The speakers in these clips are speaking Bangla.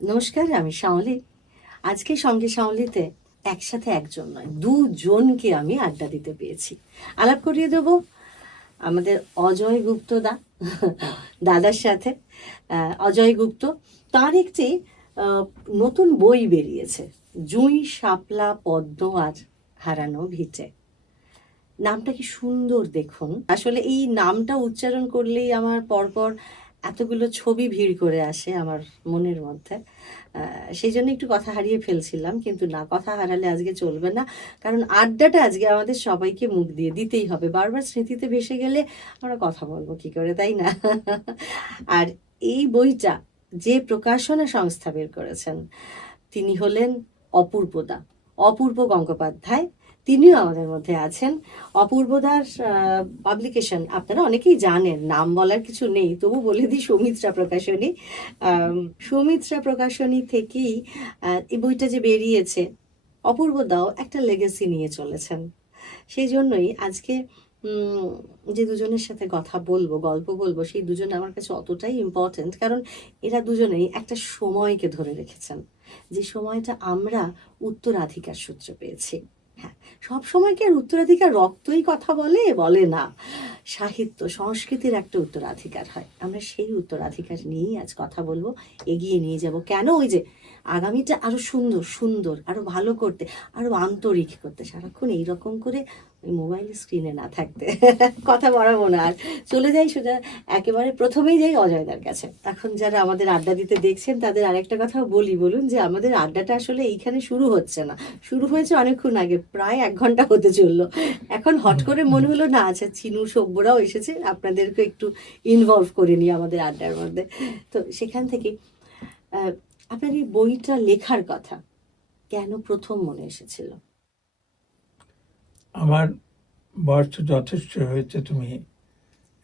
নমস্কার, আমি শাওলি। আজকে সঙ্গে শাওলিতে একসাথে একজন নয়, দুজনকে আমি আড্ডা দিতে পেয়েছি। আলাপ করিয়ে দেব আমাদের অজয় গুপ্ত দাদার সাথে। অজয় গুপ্ত, তার একটি নতুন বই বেরিয়েছে, জুঁই শাপলা পদ্ম আর হারানো ভিটে। নামটা কি সুন্দর দেখুন। আসলে এই নামটা উচ্চারণ করলেই আমার পরপর এতগুলো ছবি ভিড় করে আসে আমার মনের মধ্যে। সেই জন্য একটু কথা হারিয়ে ফেলছিলাম, কিন্তু না, কথা হারালে আজকে চলবে না, কারণ আড্ডাটা আজকে আমাদের সবাইকে মুখ দিয়ে দিতেই হবে। বারবার স্মৃতিতে ভেসে গেলে আমরা কথা বলবো কি করে, তাই না? আর এই বইটা যে প্রকাশনা সংস্থা বের করেছেন তিনি হলেন অপূর্ব গঙ্গোপাধ্যায়। তিনিও আমাদের মধ্যে আছেন। অপূর্বদার পাবলিকেশন আপনারা অনেকেই জানেন, নাম বলার কিছু নেই, তবু বলে দিই, সৌমিত্রা প্রকাশনী। সৌমিত্রা প্রকাশনী থেকেই এই বইটা যে বেরিয়েছে, অপূর্বদাও একটা লেগেসি নিয়ে চলেছেন। সেই জন্যই আজকে যে দুজনের সাথে কথা বলবো, গল্প বলবো, সেই দুজন আমার কাছে অতটাই ইম্পর্টেন্ট, কারণ এরা দুজনেই একটা সময়কে ধরে রেখেছেন, যে সময়টা আমরা উত্তরাধিকার সূত্রে পেয়েছি। হ্যাঁ, সব সময় কি আর উত্তরাধিকার রক্তই কথা বলে না। সাহিত্য সংস্কৃতির একটা উত্তরাধিকার হয়, আমরা সেই উত্তরাধিকার নিয়েই আজ কথা বলবো, এগিয়ে নিয়ে যাব। কেন? ওই যে আগামীটা আরো সুন্দর, আরো ভালো করতে, আরো আন্তরিক করতে, সারাক্ষণ এইরকম করে ওই মোবাইল স্ক্রিনে না থাকতে। কথা বাড়াবো না, আর চলে যাই সোজা, একেবারে প্রথমেই যাই অজয়দার কাছে। এখন যারা আমাদের আড্ডা দিতে দেখছেন তাদের আরেকটা কথাও বলুন যে আমাদের আড্ডাটা আসলে এইখানে শুরু হচ্ছে না, শুরু হয়েছে অনেকক্ষণ আগে, প্রায় 1 ঘন্টা হতে চললো। এখন হট করে মনে হলো না, আচ্ছা চিনু সভ্যরাও এসেছে, আপনাদেরকে একটু ইনভলভ করে নিই আমাদের আড্ডার মধ্যে। তো সেখান থেকে আপনার এই বইটা লেখার কথা কেন প্রথম মনে এসেছিল? আমার বয়স তো যথেষ্ট হয়েছে, তুমি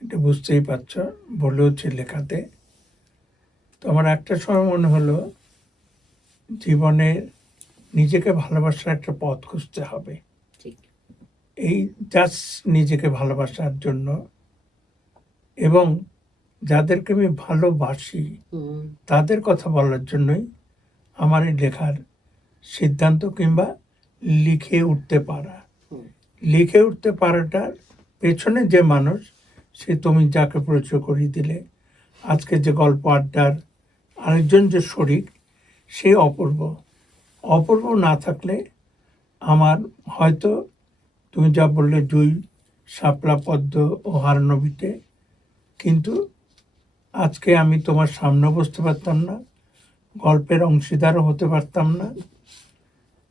এটা বুঝতেই পারছ, বলেওছি লেখাতে। তো আমার একটা সময় মনে হলো জীবনে নিজেকে ভালোবাসার একটা পথ খুঁজতে হবে। এই জাস্ট নিজেকে ভালোবাসার জন্য, এবং যাদেরকে আমি ভালোবাসি তাদের কথা বলার জন্যই আমার এই লেখার সিদ্ধান্ত, কিংবা লিখে উঠতে পারাটার পেছনে যে মানুষ, সে তুমি যাকে পরিচয় করিয়ে দিলে, আজকে যে গল্প আড্ডার আরেকজন যে শরিক, সে অপূর্ব না থাকলে আমার হয়তো তুমি যা বললে জুঁই শাপলা পদ্ম ও হারানো ভিটে, কিন্তু আজকে আমি তোমার সামনে বসতে পারতাম না, গল্পের অংশীদারও হতে পারতাম না,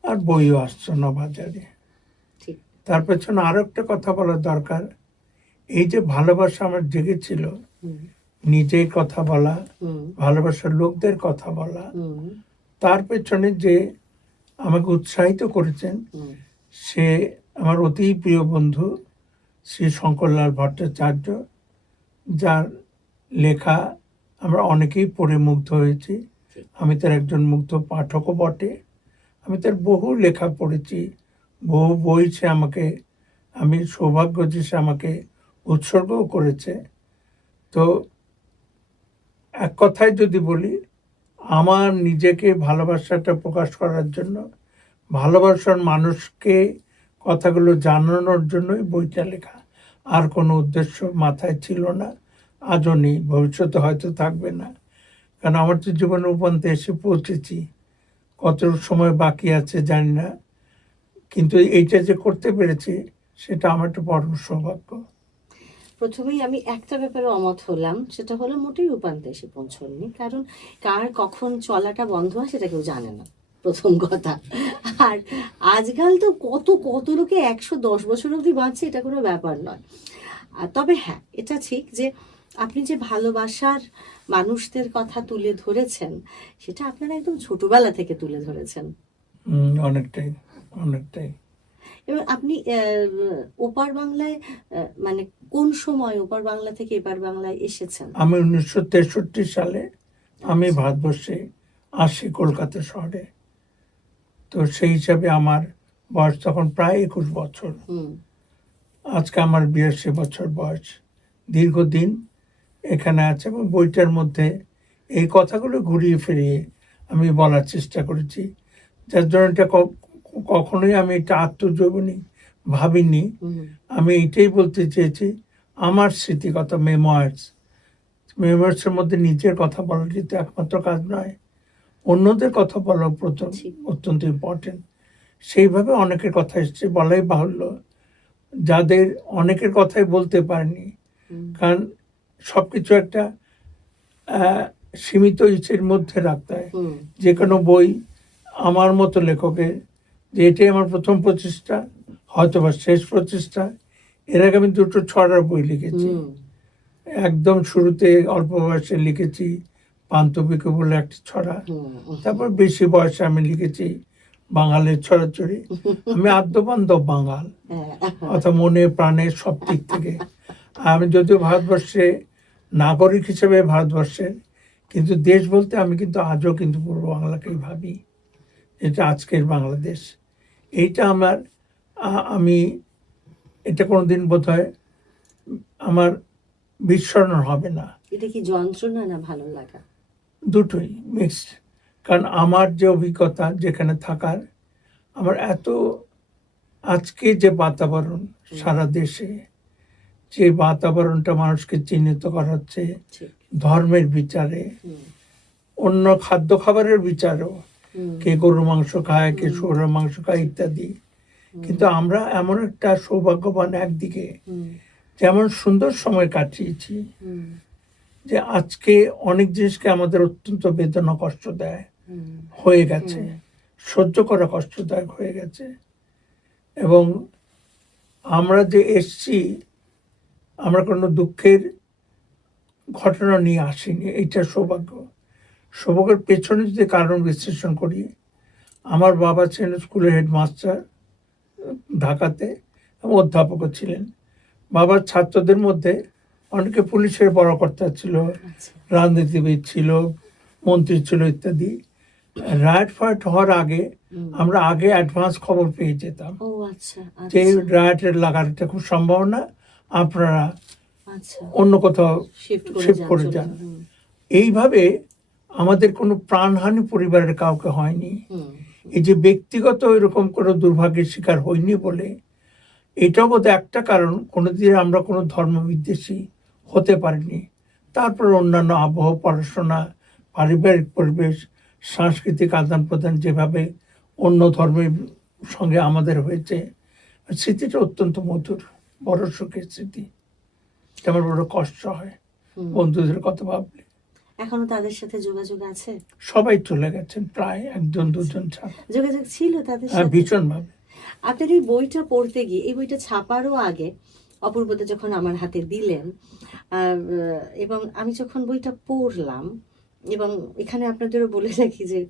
আর বইও আসছো না বাজারে। তার পেছনে আরো একটা কথা বলা দরকার, এই যে ভালোবাসা আমার জেগেছিল, নিজের কথা বলা, ভালোবাসার লোকদের কথা বলা, তার পেছনে যে আমাকে উৎসাহিত করেছেন সে আমার অতি প্রিয় বন্ধু শ্রী শঙ্করলাল ভট্টাচার্য, যার লেখা আমরা অনেকেই পড়ে মুগ্ধ হয়েছি। আমি তার একজন মুগ্ধ পাঠকও বটে। আমি তার বহু লেখা পড়েছি, বহু বই সে আমাকে, আমি সৌভাগ্য যে সে আমাকে উৎসর্গও করেছে। তো এক কথায় যদি বলি, আমার নিজেকে ভালোবাসাটা প্রকাশ করার জন্য, ভালোবাসার মানুষকে কথাগুলো জানানোর জন্যই বইটা লেখা, আর কোনো উদ্দেশ্য মাথায় ছিল না, আজও নেই, ভবিষ্যতে হয়তো থাকবে না। কারণ আমার তো জীবনের উপান্তে এসে পৌঁছেছি, কত সময় বাকি আছে জানি না, কিন্তু এইটা যে করতে পেরেছি সেটা আমার একটা পরম সৌভাগ্য। প্রথমেই আমি একটা ব্যাপারে অমত হলাম, সেটা হলো মোটেই উপান্তে এসে পৌঁছননি, কারণ কার কখন চলাটা বন্ধ হয় সেটা কেউ জানে না, প্রথম কথা। আর আজকাল তো কত লোকে 110 বছর অবধি বাঁচছে, এটা কোনো ব্যাপার নয়। তবে হ্যাঁ, এটা ঠিক যে আপনি যে ভালোবাসার মানুষদের কথা তুলে ধরেছেন, সেটা আপনারা একদম ছোটবেলা থেকে তুলে ধরেছেন। অনেকটাই। এবার আপনি ওপার বাংলায়, মানে কোন সময় ওপার বাংলা থেকে এপার বাংলায় এসেছেন? আমি 1963 সালে আমি ভারতবর্ষে আসি, কলকাতা শহরে। তো সেই হিসাবে আমার বয়স তখন প্রায় 21 বছর। আজকে আমার 82 বছর বয়স। দীর্ঘদিন এখানে আছে, এবং বইটার মধ্যে এই কথাগুলো ঘুরিয়ে ফিরিয়ে আমি বলার চেষ্টা করেছি, যার জন্য এটা কখনোই আমি এটা আত্মজীবনী ভাবিনি। আমি এইটাই বলতে চেয়েছি, আমার স্মৃতিকথা মেমোয়ার্সের মধ্যে নিজের কথা বলার কিন্তু একমাত্র কাজ নয়, অন্যদের কথা বলা প্রথম অত্যন্ত ইম্পর্টেন্ট। সেইভাবে অনেকের কথা এসছে, বলাই বাহুল্য, যাদের অনেকের কথাই বলতে পারেনি, কারণ সবকিছু একটা সীমিত ইচ্ছের মধ্যে রাখতে হয়। যে কোনো বই আমার মতো লেখকের, যে এটাই আমার প্রথম প্রচেষ্টা, হয়তো বা শেষ প্রচেষ্টা। এর আগে আমি 2টো ছড়ার বই লিখেছি। একদম শুরুতে অল্প বয়সে লিখেছি পান্থবিকে বলে একটা ছড়া, তারপর বেশি বয়সে আমি লিখেছি বাঙালির ছড়াছড়ি। আমি আদ্যবান্ধব বাঙাল, অর্থাৎ মনে প্রাণে সব দিক থেকে। আমি যদিও ভারতবর্ষে নাগরিক হিসেবে ভারতবর্ষের, কিন্তু দেশ বলতে আমি কিন্তু আজও কিন্তু পূর্ব বাংলাকেই ভাবি, এটা আজকের বাংলাদেশ। এইটা আমি এটা কোনোদিন বোধহয় আমার বিস্মরণ হবে না। এটা কি যন্ত্রণা না ভালো লাগা? দুটোই মিক্সড। কারণ আমার যে অভিজ্ঞতা যেখানে থাকার, আমার এত আজকে যে বাতাবরণ সারা দেশে, যে বাতাবরণটা মানুষকে চিহ্নিত করা হচ্ছে ধর্মের বিচারে, অন্য খাদ্য খাবারের বিচারেও, কে গরু মাংস খায়, কে শুয়োরের মাংস খায় ইত্যাদি। কিন্তু আমরা এমন একটা সৌভাগ্যবান একদিকে, যেমন সুন্দর সময় কাটিয়েছি, যে আজকে অনেক জিনিসকে আমাদের অত্যন্ত বেদনা কষ্ট দেয় হয়ে গেছে, সহ্য করা কষ্টদায়ক হয়ে গেছে। এবং আমরা যে এসছি, আমরা কোনো দুঃখের ঘটনা নিয়ে আসিনি, এইটা সৌভাগ্যের পেছনে যদি কারণ বিশ্লেষণ করি, আমার বাবা ছিলেন স্কুলের হেডমাস্টার ঢাকাতে, এবং অধ্যাপকও ছিলেন। বাবার ছাত্রদের মধ্যে অনেকে পুলিশের বড় কর্তা ছিল, রাজনীতিবিদ ছিল, মন্ত্রী ছিল ইত্যাদি। রাইট ফাইট হওয়ার আগে আমরা আগে অ্যাডভান্স খবর পেয়ে যেতাম যে রাইটের লাগাটা খুব সম্ভাবনা, আপনারা অন্য কোথাও শিফট করে যান। এইভাবে আমাদের কোনো প্রাণহানি পরিবারের কাউকে হয়নি। এই যে ব্যক্তিগত এরকম কোনো দুর্ভাগ্যের শিকার হয়নি বলে, এটাও বোধহয় একটা কারণ কোনোদিন আমরা কোনো ধর্ম বিদ্বেষী হতে পারিনি। তারপর অন্যান্য আবহ, পড়াশোনা, পারিবারিক পরিবেশ, সাংস্কৃতিক আদান প্রদান যেভাবে অন্য ধর্মের সঙ্গে আমাদের হয়েছে, স্মৃতিটা অত্যন্ত মধুর, বড় সুখের স্মৃতি। আমার বড় কষ্ট হয় বন্ধুদের কথা ভাবলে। এখনো তাদের সাথে যোগাযোগ আছে? সবাই চলে গেছেন, প্রায় 1-2 ছাড়া। যোগাযোগ ছিল তাদের সাথে? ভীষণ ভাবে। আপনার এই বইটা পড়তে গিয়ে, এই বইটা ছাপারও আগে অপূর্বদা যখন আমার হাতে দিলেন, এবং আমি যখন বইটা পড়লাম, এবং এখানে আপনাদেরও বলে রাখি যে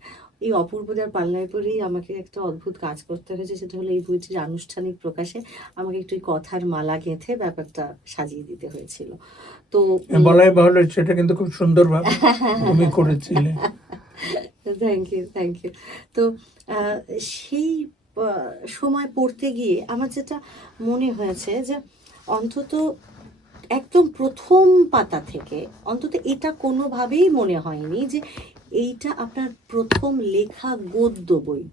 এই অপূর্বদার পাল্লায় পরেই আমাকে একটা অদ্ভুত কাজ করতে হয়েছে, সেটা হলো এই বইটির আনুষ্ঠানিক প্রকাশে আমাকে একটু কথার মালা গেঁথে ব্যাপারটা সাজিয়ে দিতে হয়েছিল। তো বলাই বাহুল্য, সেটা কিন্তু খুব সুন্দরভাবে তুমি করেছিলে। Thank you. তো সেই সময় পড়তে গিয়ে আমার যেটা মনে হয়েছে যে অন্তত একদম প্রথম পাতা থেকে অন্তত এটা কোনোভাবেই মনে হয়নি যে এইটা আপনার প্রথম লেখা গদ্য বই।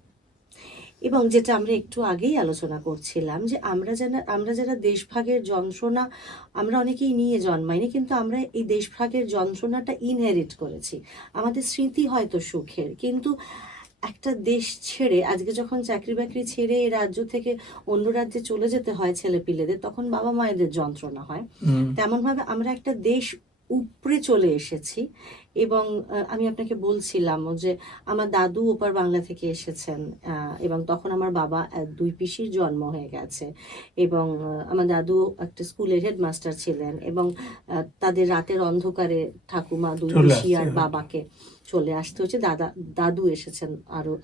এবং যেটা আমরা একটু আগেই আলোচনা করছিলাম যে আমরা যারা দেশভাগের যন্ত্রণা আমরা অনেকেই নিয়ে জন্মাইনি, কিন্তু আমরা এই দেশভাগের যন্ত্রণাটা ইনহেরিট করেছি। আমাদের স্মৃতি হয়তো সুখের, কিন্তু একটা দেশ ছেড়ে আজকে যখন চাকরি বাকরি ছেড়ে এই রাজ্য থেকে অন্য রাজ্যে চলে যেতে হয় ছেলেপিলেদের, তখন বাবা মায়েদের যন্ত্রণা হয়। তেমনভাবে আমরা একটা দেশ উপরে চলে এসেছি। এবং আমি আপনাকে বলছিলাম যে আমার দাদু ওপার বাংলা থেকে এসেছেন, এবং তখন আমার বাবা 2 পিসির জন্ম হয়ে গেছে, এবং আমার দাদু একটা স্কুলের হেডমাস্টার ছিলেন, এবং তাদের রাতের অন্ধকারে ঠাকুমা 2 পিসি আর বাবাকে চলে আসতে হচ্ছে। দাদু এসেছেন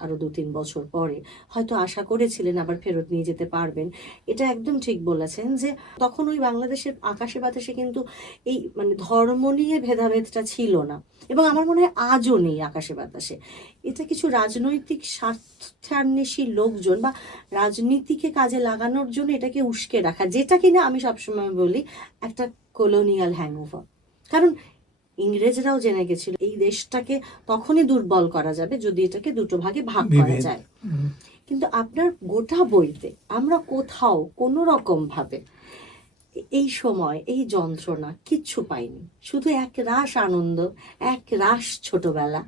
আরো 2-3 বছর পরে, হয়তো আশা করেছিলেন আবার ফেরত নিয়ে যেতে পারবেন। এটা একদম ঠিক বলেছেন যে তখন ওই বাংলাদেশের আকাশে বাতাসে কিন্তু এই মানে ধর্ম নিয়ে ভেদাভেদটা ছিল না, এবং আমার মনে হয় আজও নেই আকাশে বাতাসে। এটা কিছু রাজনৈতিক স্বার্থান্বেষী লোকজন বা রাজনীতিকে কাজে লাগানোর জন্য এটাকে উস্কে রাখা, যেটা কিনা আমি সবসময় বলি একটা কলোনিয়াল হ্যাংওভার। কারণ ইংরেজরাও জেনে গেছিল এই দেশটাকে তখনই দুর্বল করা যাবে যদি এটাকে দুটো ভাগে ভাগ করা বিভেদ। যায়। কিন্তু আপনার গোটা বইতে আমরা কোথাও কোনো রকম ভাবে এই সময় এই যন্ত্রণা কিচ্ছু পাইনি, শুধু এক রাশ আনন্দ, এক রাশ ছোটবেলা,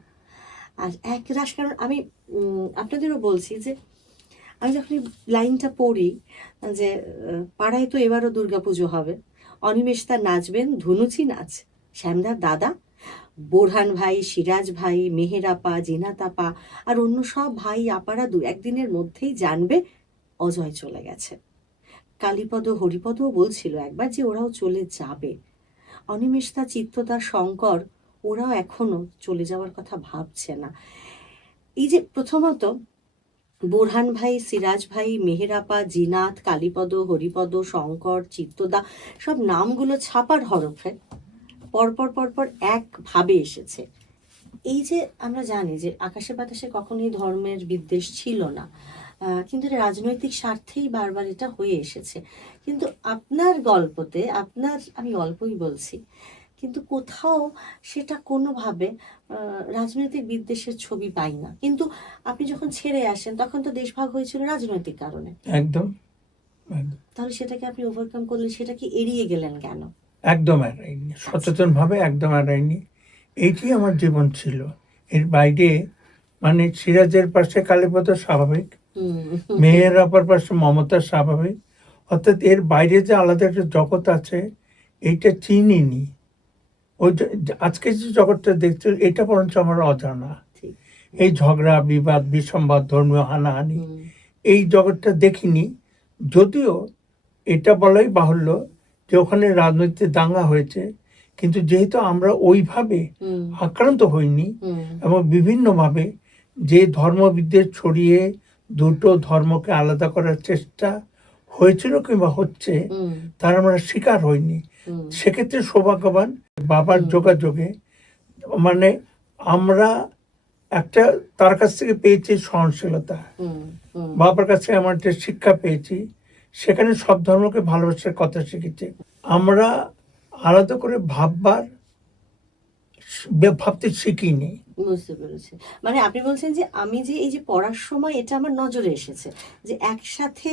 আর এক রাশ। কারণ আমি আপনাদেরও বলছি যে আমি যখন এই লাইনটা পড়ি যে পাড়ায় তো এবারও দুর্গাপুজো হবে, অনিমেষ দা নাচবেন ধুনুচি নাচ, শ্যামদার দাদা, বোরহান ভাই, সিরাজ ভাই, মেহের আপা, জিনাত আপা আর অন্য সব ভাই আপারা দু একদিনের মধ্যেই জানবে অজয় চলে গেছে। কালীপদ হরিপদও বলছিল একবার যে ওরাও চলে যাবে। অনিমেষদা, চিত্তদা, শঙ্কর ওরাও এখনো চলে যাওয়ার কথা ভাবছে না। এই যে প্রথমত বোরহান ভাই, সিরাজ ভাই, মেহের আপা, জিনাত, কালীপদ, হরিপদ, শঙ্কর, চিত্তদা সব নামগুলো ছাপার হরফে পরপর পরপর একভাবে এসেছে। এই যে আমরা জানি যে আকাশে বাতাসে কখনোই ধর্মের বিদ্বেষ ছিল না, কিন্তু এটা রাজনৈতিক স্বার্থেই বারবার এটা হয়ে এসেছে। কিন্তু আপনার গল্পতে, আপনার, আমি গল্পই বলছি, কিন্তু কোথাও সেটা কোনোভাবে রাজনৈতিক বিদ্বেষের ছবি পাই না। কিন্তু আপনি যখন ছেড়ে আসেন তখন তো দেশভাগ হয়েছিল রাজনৈতিক কারণে। একদম একদম তাহলে সেটাকে আপনি ওভারকাম করলেন, সেটা কি এড়িয়ে গেলেন কেন? একদম এড়াইনি, সচেতনভাবে একদম এড়াইনি। এইটি আমার জীবন ছিল। এর বাইরে মানে সিরাজের পাশে কালীপদ স্বাভাবিক, মেয়ের আপার পাশে মমতা স্বাভাবিক, অর্থাৎ এর বাইরে যে আলাদা একটা জগৎ আছে এইটা চিনিনি। ওই আজকে যে জগৎটা দেখছি এটা বরঞ্চ আমার অজানা। ঠিক। এই ঝগড়া বিবাদ বিসম্বাদ ধর্মীয় হানাহানি এই জগৎটা দেখিনি। যদিও এটা বলাই বাহুল্য যে ওখানে রাজনৈতিক দাঙ্গা হয়েছে, কিন্তু যেহেতু আমরা ওইভাবে আক্রান্ত হইনি এবং বিভিন্নভাবে যে ধর্মবিদ্বেষ ছড়িয়ে দুটো ধর্মকে আলাদা করার চেষ্টা হয়েছিল কিংবা হচ্ছে তার আমরা শিকার হইনি। সেক্ষেত্রে সৌভাগ্যবান বাবার যোগাযোগে মানে আমরা একটা তার কাছ থেকে পেয়েছি সহনশীলতা, বাবার কাছে আমার যে শিক্ষা পেয়েছি সেখানে সব ধর্মকে ভালোবাসার কথা শিখেছি। আমরা আলাদা করে ভাবতে শিখিনি। বুঝতে পেরেছি। মানে আপনি বলছেন যে আমি যে এই যে পড়ার সময় এটা আমার নজরে এসেছে যে একসাথে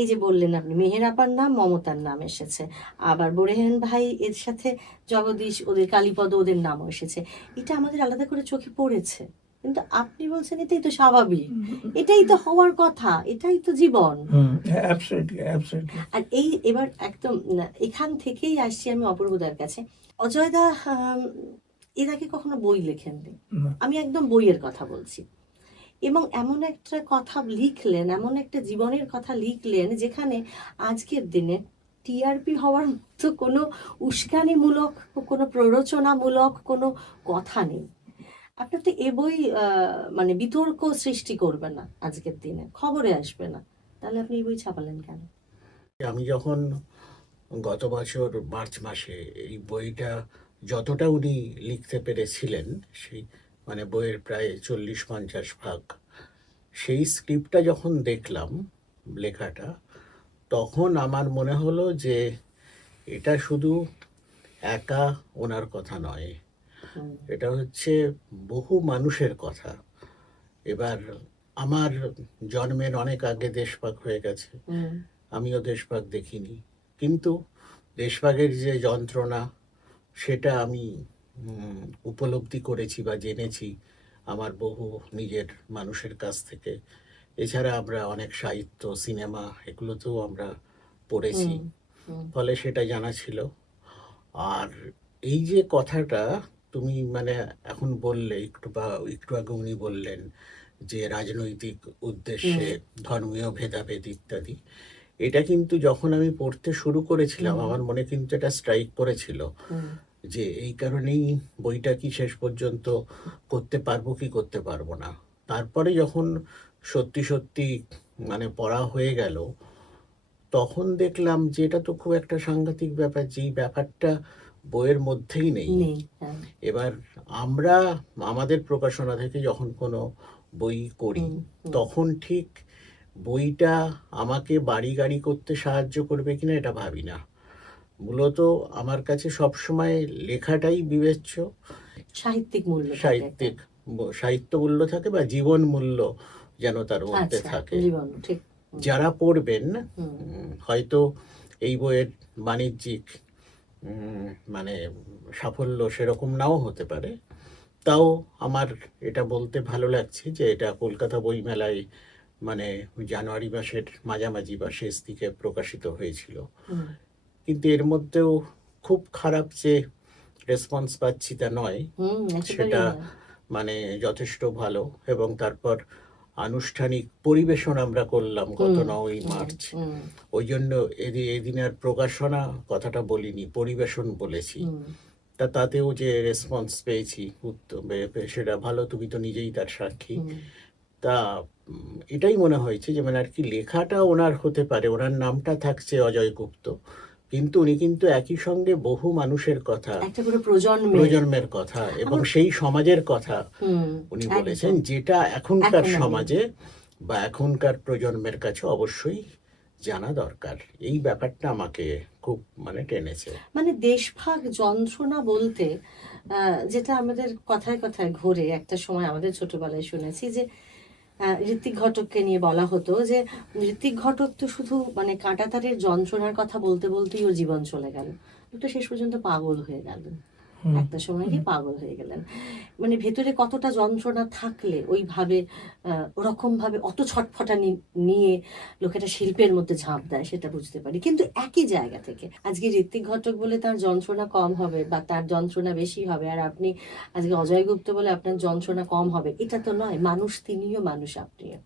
এই যে বললেন আপনি মেহের আপার নাম, মমতার নাম এসেছে, আবার বোরেহান ভাই এর সাথে জগদীশ, ওদের কালীপদ ওদের নামও এসেছে। এটা আমাদের আলাদা করে চোখে পড়েছে, কিন্তু আপনি বলছেন এটাই তো স্বাভাবিক, এটাই তো হওয়ার কথা, এটাই তো জীবন। আর এই এবার একদম এখান থেকেই আসছি আমি অপূর্বদার কাছে। অজয়দা এর আগে কখনো বই লেখেননি, আমি একদম বইয়ের কথা বলছি, এবং এমন একটা কথা লিখলেন, এমন একটা জীবনের কথা লিখলেন যেখানে আজকের দিনে টিআরপি হওয়ার মতো কোনো উস্কানিমূলক, কোনো প্ররোচনামূলক কোনো কথা নেই। আপনার তো এ বই মানে বিতর্ক সৃষ্টি করবে না, আজকের দিনে খবরে আসবে না, তাহলে আপনি এই বই ছাপালেন কেন? আমি যখন গত বছর মার্চ মাসে এই বইটা যতটা উনি লিখতে পেরেছিলেন, সেই মানে বইয়ের প্রায় 40-50 ভাগ, সেই স্ক্রিপ্টটা যখন দেখলাম লেখাটা, তখন আমার মনে হলো যে এটা শুধু একা ওনার কথা নয়, এটা হচ্ছে বহু মানুষের কথা। এবার আমার জন্মের অনেক আগে দেশভাগ হয়ে গেছে, আমিও দেশভাগ দেখিনি, কিন্তু দেশভাগের যে যন্ত্রণা সেটা আমি উপলব্ধি করেছি বা জেনেছি আমার বহু নিজের মানুষের কাছ থেকে। এছাড়া আমরা অনেক সাহিত্য, সিনেমা এগুলোতেও আমরা পড়েছি, ফলে সেটা জানা ছিল। আর এই যে কথাটা তুমি মানে এখন বললে, একটু আগে উনি বললেন যে রাজনৈতিক উদ্দেশ্যে ধর্মীয় ভেদাভেদ ইত্যাদি, এটা কিন্তু যখন আমি পড়তে শুরু করেছিলাম আমার মনে কিন্তু এটা স্ট্রাইক করেছিল যে এই কারণেই বইটা কি শেষ পর্যন্ত করতে পারবো কি করতে পারবো না। তারপরে যখন সত্যি সত্যি মানে পড়া হয়ে গেল, তখন দেখলাম যে এটা তো খুব একটা সাংঘাতিক ব্যাপার, যেই ব্যাপারটা বইয়ের মধ্যেই নেই। এবার আমরা আমাদের প্রকাশনা থেকে যখন কোনো বই করি তখন ঠিক বইটা আমাকে বাড়ি গাড়ি করতে সাহায্য করবে কিনা এটা ভাবি না, মূলত আমার কাছে সবসময় লেখাটাই বিবেচ্য। সাহিত্যিক মূল্য থাকে সাহিত্যিক সাহিত্য মূল্য থাকে বা জীবন মূল্য যেন তার একটা। মধ্যে আচ্ছা, থাকে। জীবন ঠিক। যারা পড়বেন হুম, হয়তো এই বইয়ের বাণিজ্যিক মানে সাফল্য সেরকম নাও হতে পারে, তাও আমার এটা বলতে ভালো লাগছে যে এটা কলকাতা বইমেলায় মানে জানুয়ারি মাসের মাঝামাঝি বা শেষ দিকে প্রকাশিত হয়েছিল। হুম, কিন্তু এর মধ্যেও খুব খারাপ যে রেসপন্স পাচ্ছি তা নয়, একেবারেই সেটা না। মানে যথেষ্ট ভালো। এবং তারপর আনুষ্ঠানিক পরিবেশন আমরা করলাম গত হুম, 9ই হুম, মার্চ। হুম, ওই জন্য এদিন আর প্রকাশনা কথাটা বলিনি, পরিবেশন বলেছি। হুম। তাতেও যে রেসপন্স পেয়েছি উত্তম, সেটা ভালো, তুমি তো নিজেই তার সাক্ষী। হুম। তা এটাই মনে হয়েছে যে মানে আর কি লেখাটা ওনার হতে পারে, ওনার নামটা থাকছে অজয় গুপ্ত, কিন্তু উনি কিন্তু একই সঙ্গে বহু মানুষের কথা, একটা করে প্রজন্মের। প্রজন্মের কথা এবং সেই সমাজের কথা হুম, উনি একদম। বলেছেন, যেটা এখনকার এখন আমি- সমাজে বা এখনকার প্রজন্মের কাছে অবশ্যই জানা দরকার। এই ব্যাপারটা আমাকে খুব মানে টেনেছে। মানে দেশভাগ যন্ত্রণা বলতে যেটা আমাদের কথায় কথায় ঘোরে, একটা সময় আমাদের ছোটবেলায় শুনেছি যে ঋত্বিক ঘটককে নিয়ে বলা হতো যে ঋত্বিক ঘটক তো শুধু মানে কাঁটাতারের যন্ত্রণার কথা বলতে বলতেই ওর জীবন চলে গেল, তো শেষ পর্যন্ত পাগল হয়ে গেল। একটা সময় গিয়ে পাগল হয়ে গেলেন। মানে ভেতরে কতটা যন্ত্রণা থাকলে ওইভাবে ওরকম ভাবে অত ছটফটানি নিয়ে লোকেরা শিল্পের মধ্যে ঝাঁপ দেয় সেটা বুঝতে পারি। কিন্তু একই জায়গা থেকে আজকে ঋত্বিক ঘটক বলে তার যন্ত্রণা কম হবে বা তার যন্ত্রণা বেশি হবে, আর আপনি আজকে অজয় গুপ্ত বলে আপনার যন্ত্রণা কম হবে, এটা তো নয়। মানুষ তিনিও, মানুষ আপনিও।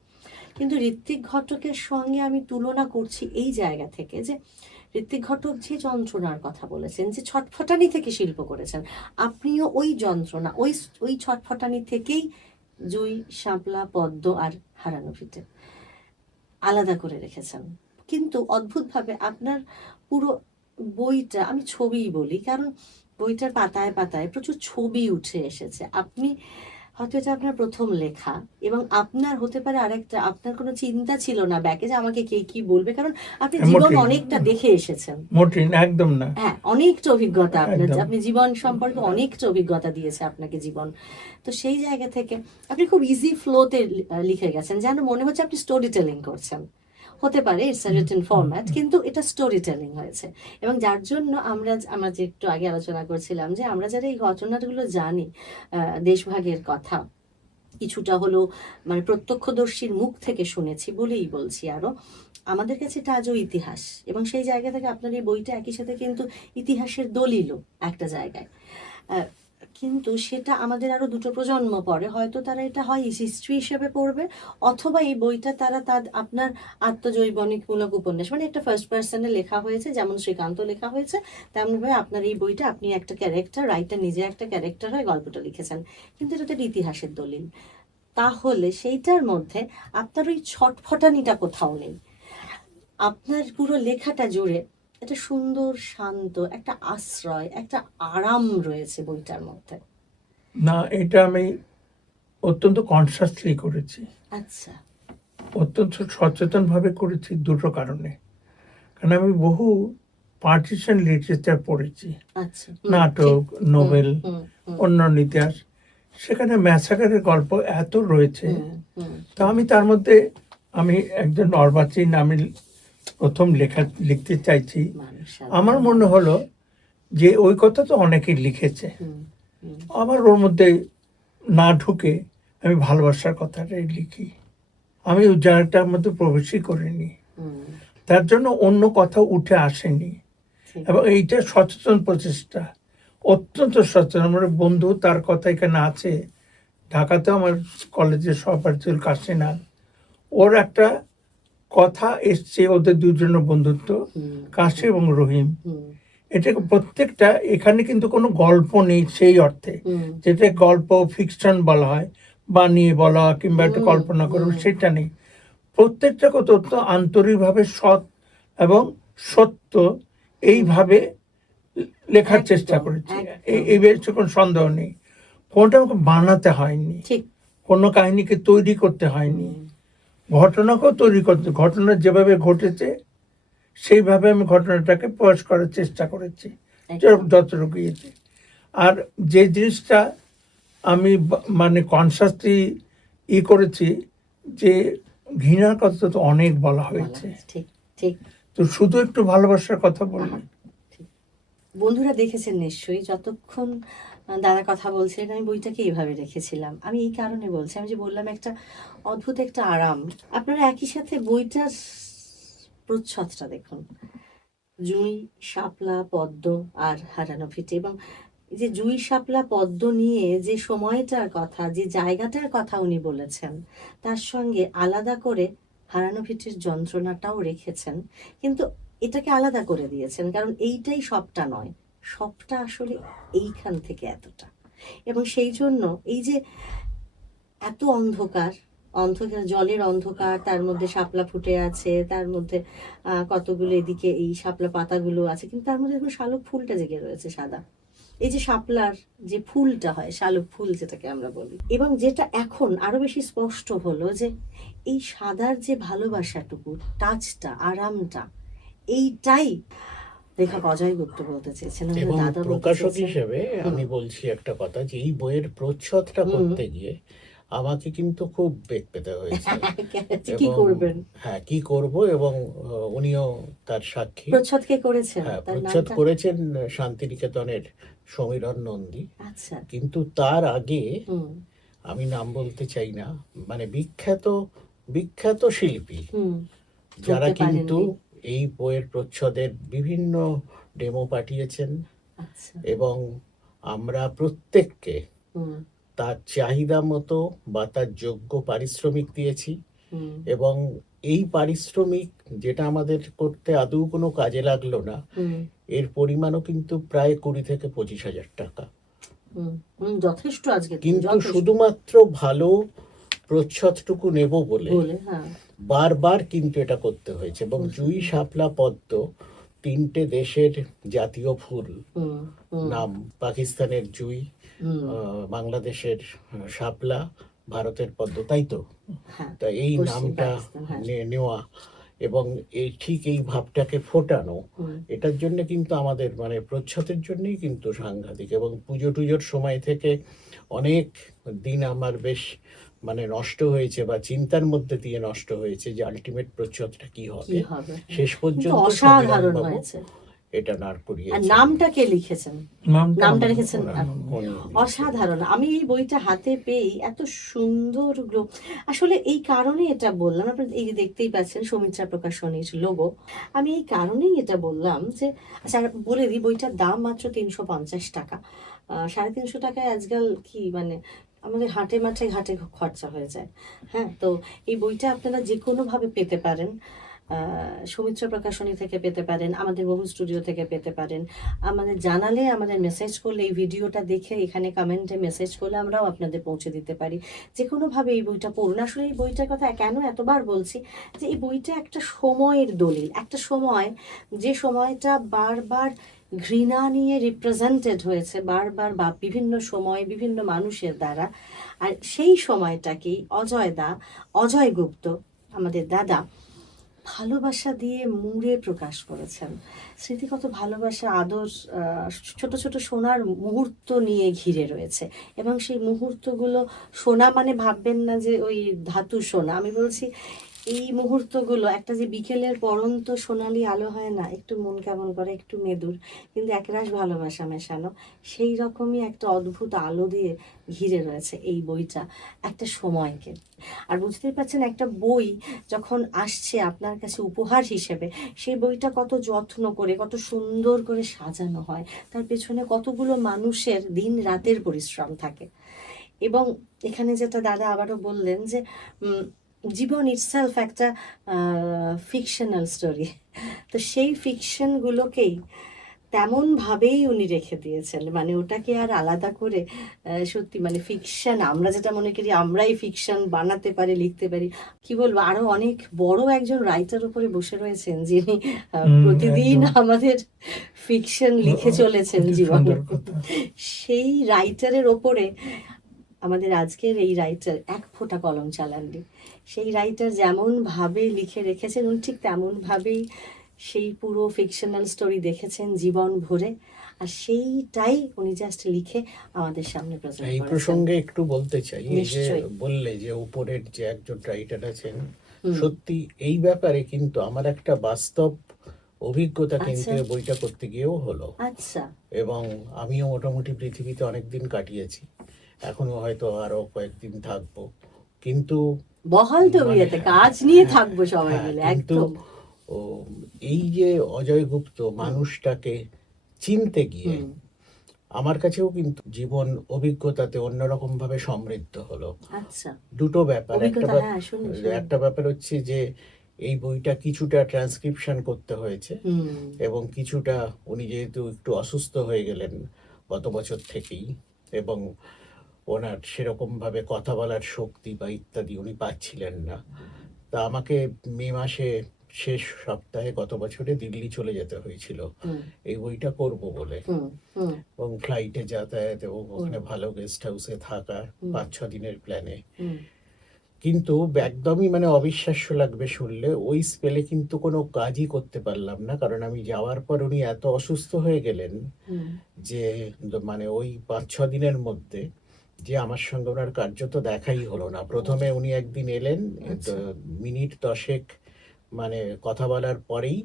কিন্তু ঋত্বিক ঘটকের সঙ্গে আমি তুলনা করছি এই জায়গা থেকে যে ঋত্বিক ঘটক যে যন্ত্রণার কথা বলেছেন, যে ছটফটানি থেকে শিল্প করেছেন, আপনিও ওই যন্ত্রণা, ওই ওই ছটফটানি থেকেই জুই, শাপলা, পদ্ম আর হারানো ফিটে আলাদা করে রেখেছেন। কিন্তু অদ্ভুতভাবে আপনার পুরো বইটা, আমি ছবিই বলি কারণ বইটার পাতায় পাতায় প্রচুর ছবি উঠে এসেছে। আপনি হয়তো এটা আপনার প্রথম লেখা এবং আপনার হতে পারে আরেকটা, আপনার কোনো চিন্তা ছিল না ব্যাকে যে আমাকে কে কি বলবে, কারণ আপনি জীবন মোটেই। অনেকটা দেখে এসেছেন। মোটেই না, একদম না। হ্যাঁ, অনেকটা অভিজ্ঞতা আপনার, একদম। আপনি জীবন সম্পর্কে অনেকটা অভিজ্ঞতা দিয়েছে আপনাকে জীবন। তো সেই জায়গা থেকে আপনি খুব ইজি ফ্লোতে লিখে গেছেন, যেন মনে হচ্ছে আপনি স্টোরি টেলিং করছেন। হতে পারে ইটস আ রিটেন ফরম্যাট, কিন্তু এটা স্টোরি টেলিং হয়েছে। এবং যার জন্য আমরা যে একটু আগে আলোচনা করছিলাম যে আমরা যারা এই ঘটনাগুলো জানি, দেশভাগের কথা কিছুটা হলো মানে প্রত্যক্ষদর্শীর মুখ থেকে শুনেছি বলেই বলছি, আরো আমাদের কাছে এটা আজও ইতিহাস। এবং সেই জায়গা থেকে আপনার এই বইটা একই সাথে কিন্তু ইতিহাসের দলিলও একটা জায়গায়। কিন্তু সেটা আমাদের আরো দুটো প্রজন্ম পরে হয়তো তারা এটা হয় হিস্ট্রি হিসেবে পড়বে, অথবা এই বইটা তারা তার আপনার আত্মজৈবনিকমূলক উপন্যাস, মানে একটা ফার্স্ট পার্সনে লেখা হয়েছে, যেমন শ্রীকান্ত লেখা হয়েছে তেমনভাবে আপনার এই বইটা আপনি একটা ক্যারেক্টার, রাইটার নিজে একটা ক্যারেক্টার হয়ে গল্পটা লিখেছেন, কিন্তু এটা তো ইতিহাসের দলিল। তাহলে সেইটার মধ্যে আপনার ওই ছটফটানিটা কোথাও নেই। আপনার পুরো লেখাটা জুড়ে একটা সুন্দর শান্ত একটা আশ্রয়, একটা আরাম রয়েছে বইটার মধ্যে। না, এটা আমি অত্যন্ত কনসাসলি করেছি, আচ্ছা। অত্যন্ত সচেতনভাবে করেছি দুটো কারণে। কারণ আমি বহু পার্টিশন লিটারেচার পড়েছি, আচ্ছা। নাটক, নোবেল, হুম, অন্যান্য ইতিহাস। সেখানে ম্যাসাকারের গল্প এত রয়েছে। হুম, তো আমি তার মধ্যে আমি একজন অর্বাচীন, আমি প্রথম লিখতে চাইছি। আমার মনে হলো যে ওই কথা তো অনেকেই লিখেছে, আবার ওর মধ্যে না ঢুকে আমি ভালোবাসার কথাটাই লিখি। আমি ওই জায়গাটার মধ্যে প্রবেশই করিনি, তার জন্য অন্য কথা উঠে আসেনি। এবং এইটা সচেতন প্রচেষ্টা, অত্যন্ত সচেতন। আমার বন্ধু, তার কথা এখানে আছে, ঢাকাতে আমার কলেজের সহপাঠী কাশিনাথ, ওর একটা কথা এসছে, ওদের দুজনের বন্ধুত্ব, কাশি এবং রহিম। এটা প্রত্যেকটা, এখানে কিন্তু কোনো গল্প নেই সেই অর্থে, যেটা গল্প ফিকশন বলা হয়, বানিয়ে বলা কিংবা একটা কল্পনা করবো, সেটা নেই। প্রত্যেকটা কথা অত্যন্ত আন্তরিকভাবে সৎ এবং সত্য এইভাবে লেখার চেষ্টা করেছি। এই বেশ কোনো সন্দেহ নেই। কোনটা আমাকে বানাতে হয়নি, কোনো কাহিনীকে তৈরি করতে হয়নি, ঘটনাকেও তৈরি করতে, ঘটনা যেভাবে ঘটেছে সেইভাবে আমি ঘটনাটাকে প্রকাশ করার চেষ্টা করেছি একদম। যতটুকু ইয়েতে। আর যে জিনিসটা আমি মানে কনসাসলি করেছি, যে ঘৃণার কথা তো অনেক বলা হয়েছে, ঠিক ঠিক। তো শুধু একটু ভালোবাসার কথা বললাম। বন্ধুরা দেখেছেন নিশ্চয়ই, যতক্ষণ দাদা কথা বলছিলেন আমি বইটাকে এইভাবে রেখেছিলাম। আমি এই কারণে বলছি, আমি যে বললাম একটা অদ্ভুত একটা আরাম। আপনারা একই সাথে বইটার প্রচ্ছদটা দেখুন, জুঁই, শাপলা, পদ্ম আর হারানো ভিটে। এবং এই যে জুঁই, শাপলা, পদ্ম নিয়ে যে সময়টার কথা, যে জায়গাটার কথা উনি বলেছেন, তার সঙ্গে আলাদা করে হারানো ভিটের যন্ত্রণাটাও রেখেছেন, কিন্তু এটাকে আলাদা করে দিয়েছেন, কারণ এইটাই সবটা নয়, সবটা আসলে এইখান থেকে এতটা। এবং সেই জন্য এই যে এত অন্ধকার, অন্ধকার, জলের অন্ধকার, তার মধ্যে শাপলা ফুটে আছে, তার মধ্যে কতগুলো এদিকে এই শাপলা পাতাগুলো আছে, কিন্তু তার মধ্যে দেখুন শালুক ফুলটা জেগে রয়েছে সাদা। এই যে শাপলার যে ফুলটা হয়, শালুক ফুল যেটাকে আমরা বলি, এবং যেটা এখন আরো বেশি স্পষ্ট হলো যে এই সাদার যে ভালোবাসাটুকু, টাচটা, আরামটা, এইটাই লেখক অজয় গুপ্ত বলতে চেয়েছেন, আমাদের এবং দাদা বলতে প্রকাশক চেয়েছেন। হিসেবে আমি বলছি একটা কথা, যে এই বইয়ের প্রচ্ছদটা করতে গিয়ে আমাকে কিন্তু খুব বেগ পেতে হয়েছে। কি এবং করবেন? হ্যাঁ, কি করব, এবং উনিও তার সাক্ষী। প্রচ্ছদ কে করেছেন? হ্যাঁ, তার প্রচ্ছদ নামটা? করেছেন শান্তিনিকেতনের সমীরণ নন্দী। আচ্ছা। কিন্তু তার আগে হুম আমি নাম বলতে চাই না, মানে বিখ্যাত বিখ্যাত শিল্পী হুম যারা বলতে কিন্তু পারেননি। এই বইয়ের প্রচ্ছদের বিভিন্ন ডেমো পাঠিয়েছেন, আচ্ছা। এবং আমরা প্রত্যেককে হুম তার চাহিদা মতো বা তার যোগ্য পারিশ্রমিক দিয়েছি। হুম এবং এই পারিশ্রমিক, যেটা আমাদের করতে আদৌ কোনো কাজে লাগলো না, হুম এর পরিমাণও কিন্তু প্রায় 20 থেকে 25,000 টাকা। হুম হুম, যথেষ্ট আজকে তো, কিন্তু যথেষ্ট। শুধুমাত্র ভালো প্রচ্ছদটুকু নেব বলে বলে, হ্যাঁ। বারবার কিন্তু এটা করতে হয়েছে। এবং জুঁই, শাপলা, পদ্ম 3টে দেশের জাতীয় ফুল। হুম হুম নাম পাকিস্তানের জুঁই, হুম, বাংলাদেশের শাপলা, ভারতের পদ্ম, তাই তো? হ্যাঁ। তা এই পশ্চিম নামটা পাকিস্তান, হ্যাঁ। নেওয়া এবং এই ঠিক এই ভাবটাকে ফোটানো, হুম এটার জন্য কিন্তু আমাদের মানে প্রচ্ছদের জন্যই কিন্তু সাংঘাতিক। এবং পুজো টুজোর সময় থেকে অনেক দিন আমার বেশ মানে নষ্ট হয়েছে, বা চিন্তার মধ্যে দিয়ে নষ্ট হয়েছে, যে আলটিমেট প্রচ্ছদটা কি কি হবে। হবে? শেষ কিন্তু পর্যন্ত অসাধারণ সমীরণবাবু হয়েছে। এটা নাড় আর করিয়েছেন। নামটা কে লিখেছেন? নামটা রেখেছেন আপনি। উনি অসাধারণ। আমি এই বইটা হাতে পেয়েই এত সুন্দর আসলে এই কারণে এটা বললাম, আপনারা এই যে দেখতেই পাচ্ছেন সৌমিত্রা প্রকাশনীর লোগো। আমি এই কারণেই এটা বললাম যে, আচ্ছা আর বলে দিই, বইটার দাম মাত্র 350 টাকা। 350 টাকায় আজকাল কি মানে আমাদের হাটে মাঠে ঘাটে খরচা হয়ে যায়। হ্যাঁ, তো এই বইটা আপনারা যে কোনোভাবে পেতে পারেন। সৌমিত্র প্রকাশনী থেকে পেতে পারেন, আমাদের বহু স্টুডিও থেকে পেতে পারেন, আমাদের জানালে, আমাদের মেসেজ করলে, এই ভিডিওটা দেখে এখানে কমেন্টে মেসেজ করলে আমরাও আপনাদের পৌঁছে দিতে পারি। যে কোনোভাবে এই বইটা পড়ুন। আসলে এই বইটার কথা কেন এতবার বলছি, যে এই বইটা একটা সময়ের দলিল, একটা সময়, যে সময়টা বারবার ঘৃণা নিয়ে রিপ্রেজেন্টেড হয়েছে বারবার, বা বিভিন্ন সময় বিভিন্ন মানুষের দ্বারা। আর সেই সময়টাকেই অজয় গুপ্ত, আমাদের দাদা, ভালোবাসা দিয়ে মুড়ে প্রকাশ করেছেন। স্মৃতিগত ভালোবাসা, আদর, ছোট ছোট সোনার মুহূর্ত নিয়ে ঘিরে রয়েছে। এবং সেই মুহূর্তগুলো, সোনা মানে ভাববেন না যে ওই ধাতু সোনা, আমি বলছি এই মুহূর্তগুলো, একটা যে বিকেলের পরন্ত সোনালি আলো হয় না, একটু মন কেমন করে, একটু মেদুর, কিন্তু একরাশ ভালোবাসা মেশানো, সেই রকমই একটা অদ্ভুত আলো দিয়ে ঘিরে রয়েছে এই বইটা একটা সময়কে। আর বুঝতেই পারছেন, একটা বই যখন আসছে আপনার কাছে উপহার হিসেবে, সেই বইটা কত যত্ন করে, কত সুন্দর করে সাজানো হয়, তার পেছনে কতগুলো মানুষের দিন রাতের পরিশ্রম থাকে। এবং এখানে যেটা দাদা আবারও বললেন যে জীবন ইটসেলফ একটা ফিকশনাল স্টোরি, তো সেই ফিকশনগুলোকেই তেমনভাবেই উনি রেখে দিয়েছেন, মানে ওটাকে আর আলাদা করে সত্যি মানে ফিকশন, আমরা যেটা মনে করি আমরাই ফিকশন বানাতে পারি, লিখতে পারি, কি বলবো, আরো অনেক বড় একজন রাইটার উপরে বসে রয়েছেন, যিনি প্রতিদিন একদম। আমাদের ফিকশন লিখে চলেছেন জীবন। সুন্দর কথা। সেই রাইটারের ওপরে আমাদের আজকের এই রাইটার এক ফোঁটা কলম চালাননি। সেই রাইটার যেমন ভাবে লিখে রেখেছেন, উনি ঠিক তেমন ভাবেই সেই পুরো ফিকশনাল স্টোরি দেখেছেন জীবন ভরে, আর সেইটাই উনি জাস্ট লিখে আমাদের সামনে প্রেজেন্ট এই করেছেন। প্রসঙ্গে একটু বলতে চাই, এই যে নিশ্চয়ই। বললে যে উপরের যে একজন রাইটার আছেন, হুম। সত্যি এই ব্যাপারে কিন্তু আমার একটা বাস্তব অভিজ্ঞতা কিন্তু আচ্ছা। এই বইটা করতে গিয়েও হলো। আচ্ছা। এবং আমিও মোটামুটি পৃথিবীতে অনেক দিন কাটিয়েছি, এখনো হয়তো আরো কয়েকদিন থাকবো, কিন্তু বহাল তবিয়তে মানে কাজ নিয়ে থাকবো সবাই হ্যাঁ, মিলে, কিন্তু একদম। ও, এই যে অজয় গুপ্ত মানুষটাকে চিনতে গিয়ে হুম। আমার কাছেও কিন্তু জীবন অভিজ্ঞতাতে অন্যরকম ভাবে সমৃদ্ধ হলো। আচ্ছা। দুটো ব্যাপার, অভিজ্ঞতা, হ্যাঁ, শুনি শুনি। একটা ব্যাপার হচ্ছে যে এই বইটা কিছুটা ট্রান্সক্রিপশন করতে হয়েছে, হুম। এবং কিছুটা উনি যেহেতু একটু অসুস্থ হয়ে গেলেন গত বছর থেকেই, এবং ওনার সেরকম ভাবে কথা বলার শক্তি বা ইত্যাদি উনি পাচ্ছিলেন না, তা আমাকে মে মাসে শেষ সপ্তাহে গত বছরে দিল্লি চলে যেতে হয়েছিল হুম। এই বইটা করব বলে, হুম। হুম। এবং ফ্লাইটে যাতায়াত এবং ওখানে ভালো গেস্ট হাউসে থাকা, হুম। 5-6 দিনের প্ল্যানে। হুম। কিন্তু একদমই মানে অবিশ্বাস্য লাগবে শুনলে, ওই স্পেলে কিন্তু কোনো কাজই করতে পারলাম না, কারণ আমি যাওয়ার পর উনি এত অসুস্থ হয়ে গেলেন হুম। যে মানে ওই 5-6 দিনের মধ্যে যে আমার সঙ্গে ওনার কার্যত দেখাই হলো না। প্রথমে উনি একদিন এলেন, আচ্ছা। মিনিট 10 মানে কথা বলার পরেই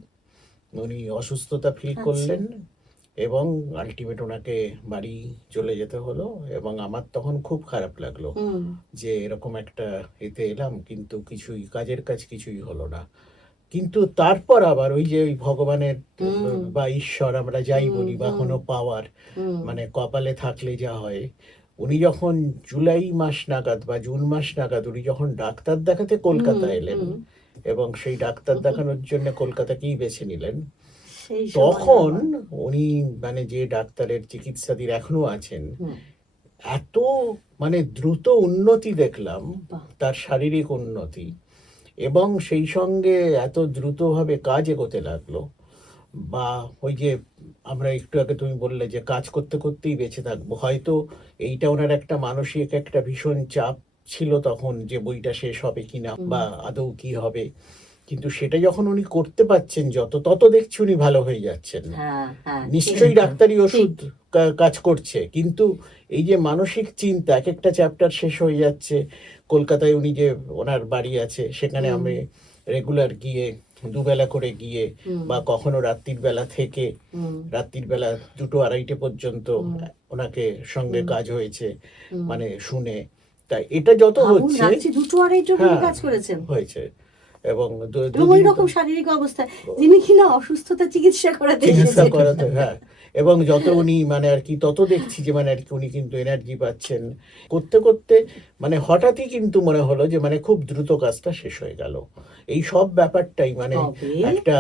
উনি অসুস্থতা ফিল আচ্ছা। করলেন, এবং আলটিমেট ওনাকে বাড়ি চলে যেতে হলো। এবং আমার তখন খুব খারাপ লাগলো হুম। যে এরকম একটা এতে এলাম, কিন্তু কিছুই কাজের কাজ কিছুই হলো না। কিন্তু তারপর আবার ওই যে ওই ভগবানের হুম। বা ঈশ্বর আমরা যাই হুম। বলি, বা হুম। কোনো পাওয়ার, হুম। মানে কপালে থাকলে যা হয়, উনি যখন জুলাই মাস নাগাদ বা জুন মাস নাগাদ উনি যখন ডাক্তার দেখাতে কলকাতা হুম। এলেন, হুম। এবং সেই ডাক্তার দেখানোর জন্য কলকাতাকেই বেছে নিলেন, সেই সময় তখন আবার। উনি মানে যে ডাক্তারের চিকিৎসাধীন এখনো আছেন, হুম। এত মানে দ্রুত উন্নতি দেখলাম, বাহ। তার শারীরিক উন্নতি, এবং সেই সঙ্গে এত দ্রুতভাবে কাজ এগোতে লাগলো। বা ওই যে আমরা একটু আগে তুমি বললে যে কাজ করতে করতেই বেঁচে থাকবো, হয়তো এইটা ওনার একটা মানসিক একটা ভীষণ চাপ ছিল তখন, যে বইটা শেষ হবে কিনা হুম। বা আদৌ কি হবে, কিন্তু সেটা যখন উনি করতে পারছেন যত, তত দেখছি উনি ভালো হয়ে যাচ্ছেন। হ্যাঁ, হ্যাঁ, ঠিক। নিশ্চয়ই একদম। ডাক্তারি ঠিক। ওষুধ কাজ করছে, কিন্তু এই যে মানসিক চিন্তা, এক একটা চ্যাপ্টার শেষ হয়ে যাচ্ছে। কলকাতায় উনি যে ওনার বাড়ি আছে সেখানে হুম। আমি রেগুলার গিয়ে, দুবেলা করে গিয়ে, হুম। বা কখনো রাত্রির বেলা থেকে, হুম। রাত্রির বেলা 2-2-2:30 পর্যন্ত হুম। ওনাকে সঙ্গে হুম। কাজ হয়েছে, হুম। মানে শুনে। তাই এটা যত ভাবুন, হচ্ছে, রাত্রি 2-2-2:30 অবধি হ্যাঁ, কাজ করেছেন, হয়েছে, এবং এবং ওই দুদিন রকম শারীরিক অবস্থায় যিনি কিনা অসুস্থতা চিকিৎসা করাতে চিকিৎসা এসেছেন। করাতে, হ্যাঁ। এবং যত উনি মানে আর কি তত দেখছি যে মানে আর কি উনি কিন্তু এনার্জি পাচ্ছেন করতে করতে, মানে হঠাৎই কিন্তু মনে হলো যে মানে খুব দ্রুত কাজটা শেষ হয়ে গেল। এই সব ব্যাপারটাই মানে তবে একটা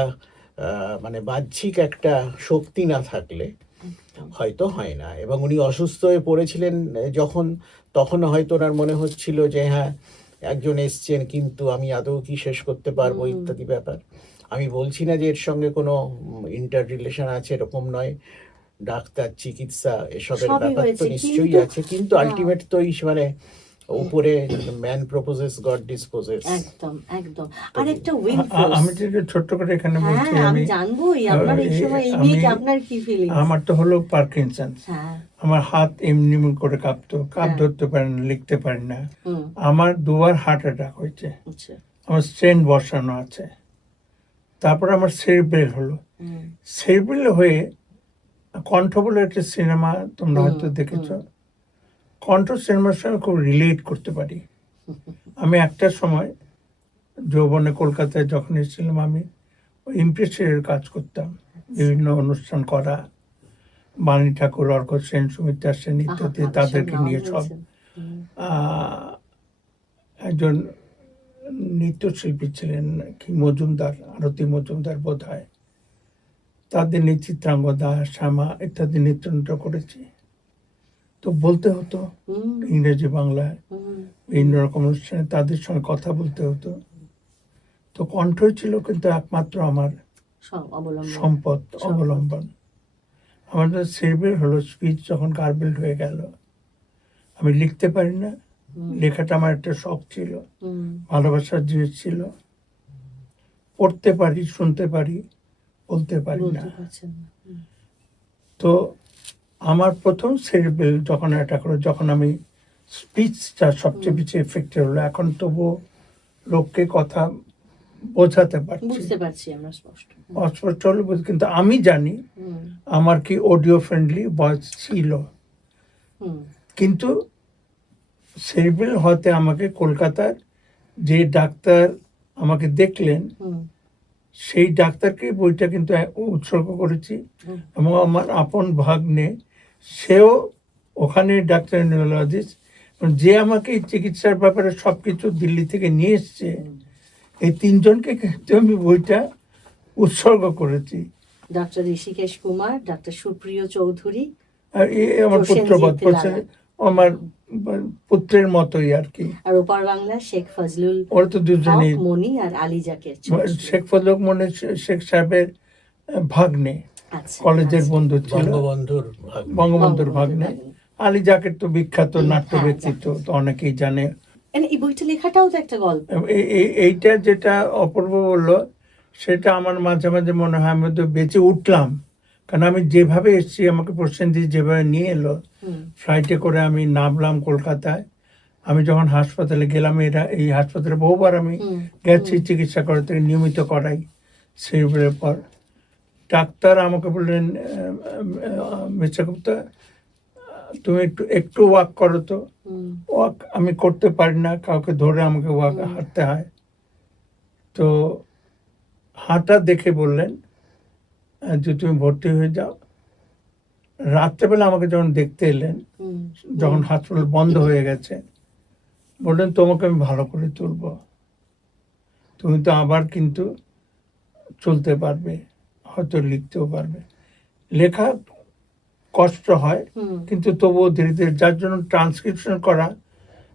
মানে বাহ্যিক একটা শক্তি না থাকলে একদম। হয়তো হয় না। এবং উনি অসুস্থ হয়ে পড়েছিলেন যখন, তখন হয়তো ওনার মনে হচ্ছিল যে হ্যাঁ, একজন এসছেন, কিন্তু আমি আদৌ কি শেষ করতে পারবো, হুম। ইত্যাদি ব্যাপার। আমি বলছি না যে এর সঙ্গে কোনো ইন্টার রিলেশন আছে, এরকম নয়। ডাক্তার, চিকিৎসা, এসবের সবই ব্যাপার তো হয়েছে, নিশ্চয়ই কিন্তু আছে, কিন্তু হ্যাঁ, আলটিমেট তো এই মানে উপরে ম্যান প্রপোজেস গড ডিসপোজেস। একদম একদম। তো আর একটা উইল আমি ফোর্স। যেটা ছোট্ট করে এখানে বলছি, হ্যাঁ, আমি আমি জানবোই আপনার এই সময় এই নিয়ে কি আপনার কি ফিলিংস। আমার তো হলো পার্কিনসন্স। হ্যাঁ। আমার হাত এমনি এমনি করে কাঁপতো, কাপ হ্যাঁ। ধরতে পারি না, লিখতে পারি না। হুম। আমার দুবার হার্ট অ্যাটাক হয়েছে, আচ্ছা। আমার স্টেন বসানো আছে। তারপর আমার সেরিব্রেল হলো। হুম। সেরিব্রেল হয়ে কণ্ঠ বলে একটা সিনেমা তোমরা হুম। হয়তো দেখেছ, কণ্ঠ সিনেমার সঙ্গে খুব রিলেট করতে পারি। আমি একটা সময় যৌবনে কলকাতায় যখন এসেছিলাম, আমি ইমপ্রেসের কাজ করতাম, বিভিন্ন অনুষ্ঠান করা, বাণী ঠাকুর, অর্ঘ সেন, সুমিত্রা সেন আহা, ইত্যাদি, কাদের সব তাদেরকে নাম নিয়ে সব বলছেন। হুম। একজন নৃত্যশিল্পী ছিলেন কি মজুমদার, আরতি মজুমদার বোধ হয়, তাদের নিয়ে চিত্রাঙ্গদা, শ্যামা ইত্যাদি নৃত্য করেছি। তো বলতে হতো হুম। ইংরেজি বাংলায় হুম। বিভিন্ন রকম অনুষ্ঠানে তাদের সঙ্গে কথা বলতে হতো। তো কণ্ঠই ছিল কিন্তু একমাত্র আমার অবলম্বন। সম্পদ, অবলম্বন। আমাদের সেরিব্রেল হলো, স্পিচ যখন গার্বেল হয়ে গেল, আমি লিখতে পারি না। লেখাটা আমার একটা শখ ছিল, হুম। ভালোবাসার জিনিস ছিল। পড়তে পারি, শুনতে পারি, বলতে পারি না। বলতে পারছেন না। তো আমার প্রথম সেরিব্রাল যখন অ্যাটাক হলো, যখন আমি স্পিচটা সবচেয়ে বেশি এফেক্টেড হলো, এখন তবুও লোককে কথা বোঝাতে পারছি, বুঝতে পারছি আমরা স্পষ্ট। অস্পষ্ট হলে কিন্তু আমি জানি আমার কি অডিও ফ্রেন্ডলি ভয়েস ছিল। কিন্তু সেরিব্রাল হতে আমাকে কলকাতার যে ডাক্তার আমাকে দেখলেন, সেই ডাক্তারকে বইটা কিন্তু উৎসর্গ করেছি। এবং আমার আপন ভাগ্নে, সেও ওখানে ডাক্তার নিউরোলজিস্ট, যে আমাকে এই চিকিৎসার ব্যাপারে সবকিছু দিল্লি থেকে নিয়ে এসছে, এই তিনজনকে কিন্তু আমি বইটা উৎসর্গ করেছি। ডক্টর ঋষিকেশ কুমার, ডক্টর সুপ্রিয় চৌধুরী, আর আমার পুত্রবৎ, আমার পুত্রের মতোই আর কি। আর ওপার বাংলা শেখ ফজলুল, ওরা তো দুজনেই, মনি আর আলী জাকের। শেখ ফজলুল মনে শেখ সাহেবের ভাগ্নে, কলেজের বন্ধু ছিল, বঙ্গবন্ধুর ভাগ্নে। আলী জাকের তো বিখ্যাত নাট্য ব্যক্তিত্ব, তো অনেকেই জানে। এই বইটা লেখাটাও তো একটা গল্প। এইটা যেটা অপূর্ব বললো, সেটা আমার মাঝে মাঝে মনে হয় আমি তো বেঁচে উঠলাম। কারণ আমি যেভাবে এসেছি, আমাকে প্রসেনজিৎ যেভাবে নিয়ে এলো, ফ্লাইটে করে আমি নামলাম কলকাতায়। আমি যখন হাসপাতালে গেলাম, এই হাসপাতালে বহুবার আমি গেছি চিকিৎসা করাতে, নিয়মিত করাই সেরিব্রালের পর। ডাক্তার আমাকে বললেন, মিস্টার গুপ্তা, তুমি একটু ওয়াক করো তো। ওয়াক আমি করতে পারি না, কাউকে ধরে আমাকে ওয়াক হাঁটতে হয়। তো হাঁটা দেখে বললেন যে তুমি ভর্তি হয়ে যাও। রাত্রেবেলা আমাকে যখন দেখতে এলেন, যখন হাসপাতাল বন্ধ হয়ে গেছে, বললেন তোমাকে আমি ভালো করে তুলব, তুমি তো আবার কিন্তু চলতে পারবে, হয়তো লিখতেও পারবে। লেখা কষ্ট হয়, কিন্তু তবুও ধীরে ধীরে, যার জন্য ট্রান্সক্রিপশন করা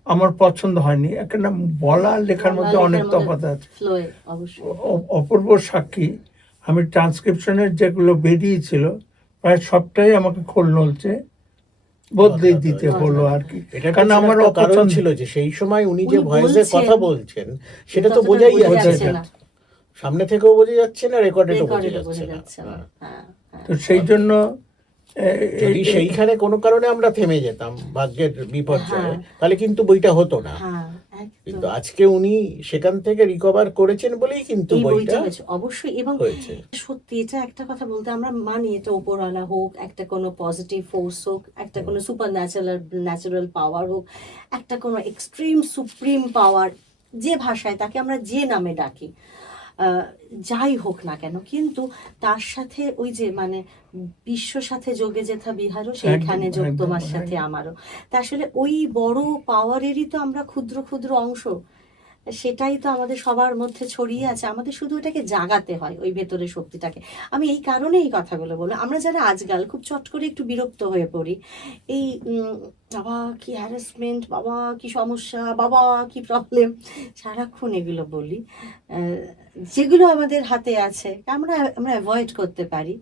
আমার পছন্দ হয়নি। একটা বলা লেখার মধ্যে অনেক তফাৎ আছে। অপূর্ব সাক্ষী, আমি ট্রান্সক্রিপশনের যেগুলো বেরিয়েছিল প্রায় সবটাই আমাকে খোল নলছে বদলে দিতে হলো আর কি। কারণ আমার কারণ ছিল যে সেই সময় উনি যে ভয়েসে কথা বলছেন, সেটা তো বোঝাই যাচ্ছে না, সামনে থেকেও বোঝা যাচ্ছে না, রেকর্ডেও বোঝা যাচ্ছে না। তো সেই জন্য যদি সেইখানে কোনো কারণে আমরা থেমে যেতাম ভাগ্যের বিপর্যয়ে, তাহলে কিন্তু বইটা হতো না। কিন্তু আজকে উনি সেখান থেকে রিকভার করেছেন বলেই কিন্তু বইটা অবশ্যই। এবং সত্যি এটা একটা কথা বলতে, আমরা মানি এটা উপরওয়ালা হোক, একটা কোনো পজিটিভ ফোর্স হোক, একটা কোনো সুপার ন্যাচারাল পাওয়ার হোক, একটা কোনো এক্সট্রিম সুপ্রিম পাওয়ার, যে ভাষায় তাকে আমরা যে নামে ডাকি, যাই হোক না কেন, কিন্তু তার সাথে ওই যে মানে বিশ্ব সাথে যোগে যেথা বিহারও, সেইখানে যোগ তোমার সাথে আমারও। তা আসলে ওই বড় পাওয়ারেরই তো আমরা ক্ষুদ্র ক্ষুদ্র অংশ, সেটাই তো আমাদের সবার মধ্যে ছড়িয়ে আছে। আমাদের শুধু ওটাকে জাগাতে হয়, ওই ভেতরের শক্তিটাকে। আমি এই কারণে এই কথাগুলো বললাম। আমরা যারা আজকাল খুব চট করে একটু বিরক্ত হয়ে পড়ি, এই বাবা কি হ্যারাসমেন্ট, বাবা কি সমস্যা, বাবা কি প্রবলেম, সারাক্ষণ এগুলো বলি, যেগুলো আমাদের হাতে আছে আমরা অ্যাভয়েড করতে পারি,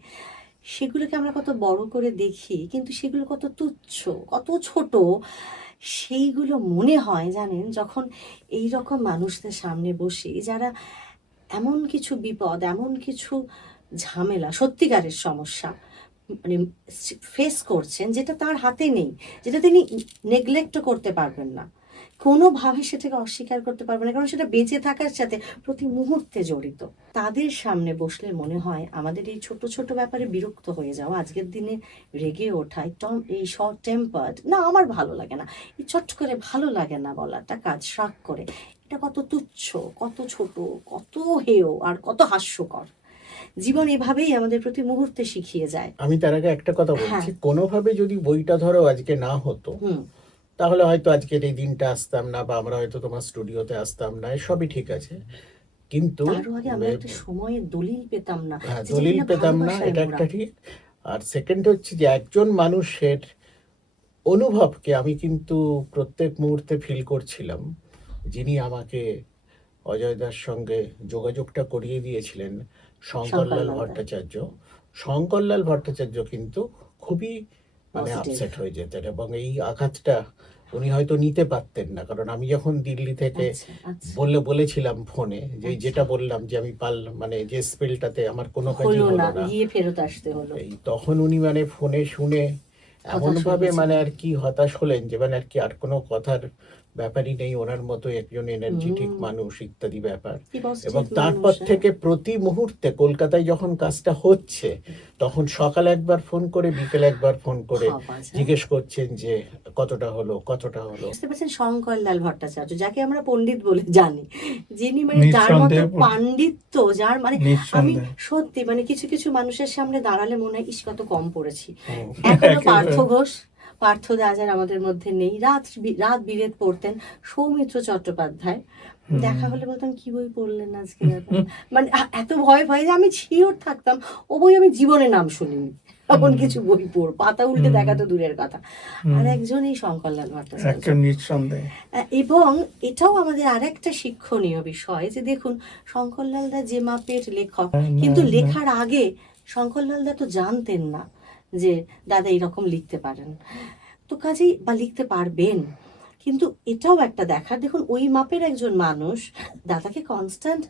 সেগুলোকে আমরা কত বড় করে দেখি, কিন্তু সেগুলো কত তুচ্ছ, কত ছোট, সেইগুলো মনে হয় জানেন যখন এই রকম মানুষদের সামনে বসি, যারা এমন কিছু বিপদ, এমন কিছু ঝামেলা, সত্যিকারের সমস্যা মানে ফেস করছেন, যেটা তার হাতে নেই, যেটা তিনি নেগলেক্টও করতে পারবেন না, কোনোভাবে সেটাকে অস্বীকার করতে পারবে না, কারণ সেটা বেঁচে থাকার সাথে প্রতি মুহূর্তে জড়িত। তাদের সামনে বসলে মনে হয় আমাদের এই ছোট ছোট ব্যাপারে বিরক্ত হয়ে যাওয়া, আজকের দিনে রেগে ওঠা, এই শর্ট টেম্পার্ড না, আমার ভালো লাগে না, এই চট করে ভালো লাগে না বলাটা, কাজ শাক করে, এটা কত তুচ্ছ, কত ছোট, কত হেয় আর কত হাস্যকর। জীবন এভাবেই আমাদের প্রতি মুহূর্তে শিখিয়ে যায়। আমি তার আগে একটা কথা বলছি, কোনোভাবে যদি বইটা ধরো আজকে না হতো, তাহলে হয়তো আজকের এই দিনটা আসতাম না, বা আমরা হয়তো তোমার স্টুডিওতে আসতাম না, সবই ঠিক আছে, কিন্তু আমরা একটা সময়ে দলিল পেতাম না, দলিল পেতাম না, এটা একটা ঠিক। আর সেকেন্ড হচ্ছে যে একজন মানুষের অনুভবকে আমি কিন্তু প্রত্যেক মুহূর্তে ফিল করছিলাম। যিনি আমাকে অজয়-দার সঙ্গে যোগাযোগটা করিয়ে দিয়েছিলেন, শঙ্করলাল ভট্টাচার্য। শঙ্করলাল ভট্টাচার্য কিন্তু খুবই মানে আপসেট হয়ে যেতেন, এবং এই আঘাতটা উনি হয়তো নিতে পারতেন না, কারণ আমি যখন দিল্লি থেকে আচ্ছা, আচ্ছা। বলেছিলাম ফোনে যে যেটা বললাম যে আমি পারলাম, মানে যে স্পেলটাতে আমার কোনো কাজই হলো হলো না, না, গিয়ে ফেরত আসতে হলো। এই তখন উনি মানে ফোনে শুনে এমন হতাশ ভাবে হয়ে মানে গেছিলেন। আর কি হতাশ হলেন যে মানে আর কি আর কোনো কথার ব্যাপারই নেই, ওনার মতো একজন এনার্জেটিক হুম, মানুষ ইত্যাদি ব্যাপার। কি এবং পজিটিভ তারপর মানুষ, হ্যাঁ। থেকে প্রতি মুহূর্তে কলকাতায় যখন কাজটা হচ্ছে, তখন সকালে একবার ফোন করে, বিকেলে একবার ফোন করে বাবা যা। জিজ্ঞেস করছেন যে কতটা হলো, কতটা হলো। বুঝতে পারছেন, শঙ্করলাল ভট্টাচার্য, যাকে আমরা পণ্ডিত বলে জানি, যিনি মানে যার মতো নিঃসন্দেহে পাণ্ডিত্য, যার মানে আমি নিঃসন্দেহে সত্যি মানে কিছু কিছু মানুষের সামনে দাঁড়ালে মনে হয় ইস কত কম পড়েছি। হুম। এখনো একেবারে। পার্থ ঘোষ, পার্থ দা যার আমাদের মধ্যে নেই, রাত বিরেত পড়তেন। সৌমিত্র চট্টোপাধ্যায়, দেখা হলে বলতাম কি বই পড়লেন আজকে দাদা, মানে এত ভয় ভয় যে আমি শিওর থাকতাম ও বই আমি জীবনে নাম শুনিনি, এমন কিছু বই পাতা উল্টে দেখা তো দূরের কথা। আর একজন এই শঙ্করলাল ভট্টাচার্য। একটা নিঃসন্দেহে। এবং এটাও আমাদের আরেকটা শিক্ষণীয় বিষয় যে দেখুন, শঙ্করলাল দা যে মাপের লেখক, কিন্তু লেখার আগে শঙ্করলাল দা তো জানতেন না যে দাদা এরকম লিখতে পারেন, তো কাজেই বা লিখতে পারবেন। কিন্তু এটাও একটা দেখার, দেখুন ওই মাপের একজন মানুষ দাদাকে কনস্ট্যান্ট,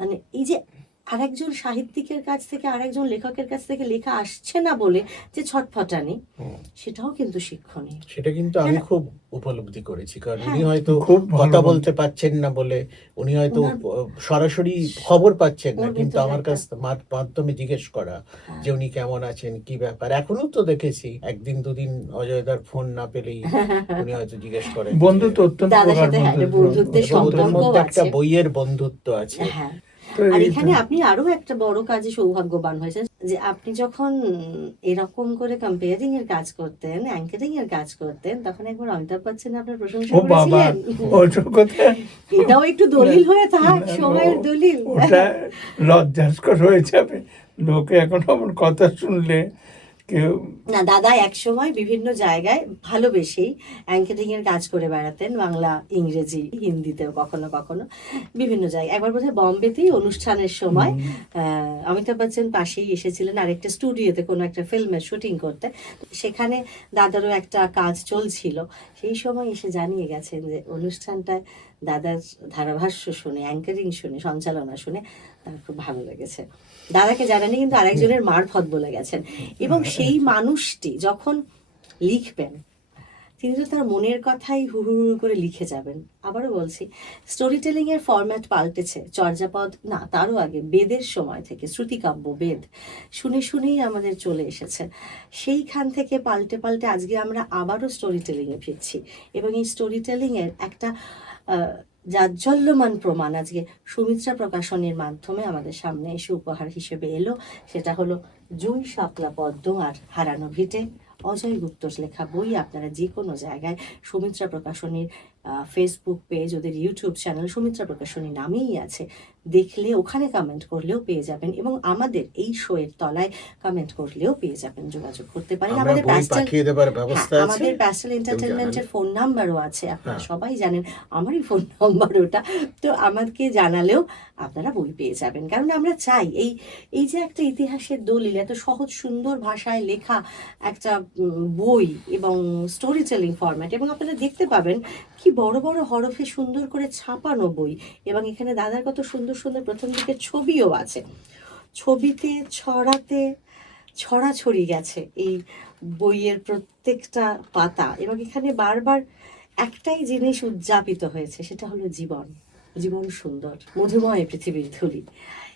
মানে এই যে আরেকজন সাহিত্যিকের কাছ থেকে আরেকজন লেখকের কাছ থেকে লেখা আসছে না বলে যে ছটফটানি, হুম। সেটাও কিন্তু শিক্ষণীয়। সেটা কিন্তু আমি খুব উপলব্ধি করেছি, কারণ উনি হ্যাঁ। হয়তো খুব ভালো কথা বলছেন। বলতে পারছেন না বলে, উনি হয়তো ওনার- সরাসরি খবর পাচ্ছেন না, ওর কিন্তু ভেতরে আমার একটা- কাছ মাধ্যমে জিজ্ঞেস করা হ্যাঁ। যে উনি কেমন আছেন, কি ব্যাপার। এখনো তো দেখেছি একদিন দুদিন অজয়দার ফোন না পেলেই উনি হয়তো জিজ্ঞেস করেন যে- বন্ধুত্ব অত্যন্ত দাদার প্রগাঢ় সাথে হ্যাঁ, একটা বন্ধুত্বের এবং ওদের সম্পর্কও মধ্যে একটা আছে। বইয়ের বন্ধুত্ব আছে। হ্যাঁ। তো আর এই এখানে তো- আপনি আরো একটা বড় কাজে সৌভাগ্যবান হয়েছেন যে আপনি যখন এরকম করে কম্পেয়ারিং এর কাজ করতেন, অ্যাঙ্কারিং এর কাজ করতেন, তখন একবার অমিতাভ বচ্চন আপনার প্রশংসা ও বাবা, করেছিলেন। ওটা কোথায়? এটাও একটু দলিল হয়ে থাক, না, সময়ের দলিল। ওটা লজ্জাস্কর হয়ে যাবে, লোকে এখন আমার কথা শুনলে কেউ। না, দাদা একসময় বিভিন্ন জায়গায় ভালোবেসেই অ্যাঙ্কারিং এর কাজ করে বেড়াতেন, বাংলা, ইংরেজি, হিন্দিতেও কখনো কখনো বিভিন্ন জায়গায়। একবার বোধহয় বম্বেতেই অনুষ্ঠানের সময় অমিতাভ বচ্চন পাশেই এসেছিলেন আরেকটা স্টুডিওতে কোনো একটা ফিল্মের শুটিং করতে, সেখানে দাদারও একটা কাজ চলছিল। সেই সময় এসে জানিয়ে গেছেন যে অনুষ্ঠানটায় দাদার ধারাভাষ্য শুনে, অ্যাঙ্কারিং শুনে, সঞ্চালনা শুনে তার খুব ভালো লেগেছে। দাদাকে জানানি, কিন্তু আরেকজনের মারফত বলে গেছেন। এবং সেই মানুষটি যখন লিখবেন, তিনি তো তার মনের কথাই হুড়ুড়ু করে লিখে যাবেন। আবারও বলছি, স্টোরি টেলিং এর ফরম্যাট পাল্টেছে, চর্যাপদ না, তারও আগে বেদের সময় থেকে, শ্রুতিকাব্য, বেদ শুনে শুনেই আমাদের চলে এসেছে। সেইখান থেকে পাল্টে পাল্টে আজকে আমরা আবারও স্টোরি টেলিং এ ফিরছি। এবং এই স্টোরি টেলিং এর একটা জাজ্জল্যমান প্রমাণ আজকে সুমিত্রা প্রকাশনীর মাধ্যমে আমাদের সামনে এসে উপহার হিসেবে এলো। সেটা হলো জুঁই শাপলা পদ্ম আর হারানো ভিটে, অজয় গুপ্তর লেখা বই। আপনারা যে কোনো জায়গায় সুমিত্রা প্রকাশনীর ফেসবুক পেজ, ওদের ইউটিউব চ্যানেল সুমিত্রা প্রকাশনী নামেই আছে, দেখলে ওখানে কমেন্ট করলেও পেয়ে যাবেন, এবং আমাদের এই শোয়ের তলায় কমেন্ট করলেও পেয়ে যাবেন, যোগাযোগ করতে পারেন। আমরা আমাদের বই প্যাস্টেল, পাঠিয়ে দেবার ব্যবস্থা আছে, আমাদের প্যাস্টেল এন্টারটেনমেন্টের ফোন নাম্বারও আছে, আপনারা হ্যাঁ। সবাই জানেন, আমারই ফোন নাম্বার ওটা। তো আমাকে জানালেও আপনারা বই পেয়ে যাবেন, কারণ আমরা চাই এই যে একটা ইতিহাসের দলিল, এত সহজ সুন্দর ভাষায় লেখা একটা বই এবং স্টোরি টেলিং ফরম্যাট, এবং আপনারা দেখতে পাবেন কি বড় বড় হরফে সুন্দর করে ছাপানো বই। এবং এখানে দাদার কত সুন্দর সুন্দর প্রথম দিকের ছবিও আছে, ছবিতে ছড়াছড়ি গেছে এই বইয়ের প্রত্যেকটা পাতা। এবং এখানে বারবার একটাই জিনিস উদযাপিত হয়েছে, সেটা হলো জীবন। জীবন সুন্দর, মধুময় পৃথিবীর ধুলি।